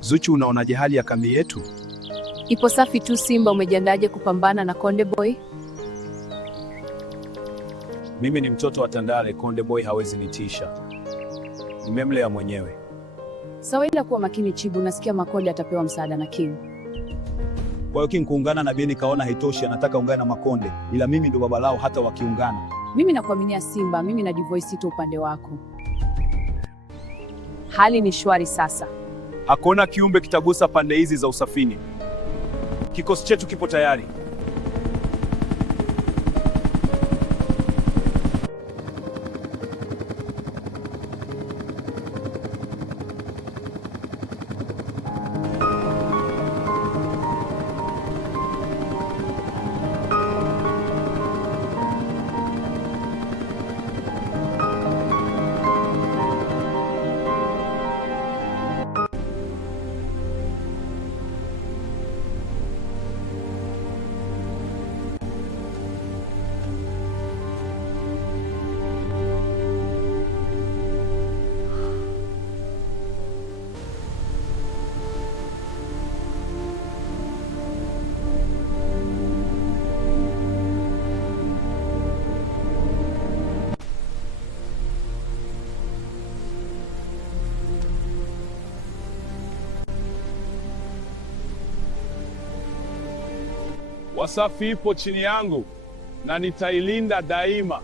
Zuchu, unaonaje hali ya kambi yetu? Ipo safi tu. Simba, umejiandaje kupambana na Konde Boy? Mimi ni mtoto wa Tandale, Konde Boy hawezi nitisha. Nimemlea mwenyewe. Sawa, ila kuwa makini Chibu, nasikia Makonde atapewa msaada na King. Kwa hiyo King kuungana na Beni kaona haitoshi, anataka ungana na Makonde, ila mimi ndo baba lao hata wakiungana. Mimi nakuaminia Simba, mimi na Divoice tu upande wako. Hali ni shwari sasa. Hakuna kiumbe kitagusa pande hizi za usafini. Kikosi chetu kipo tayari. Wasafi ipo chini yangu na nitailinda daima.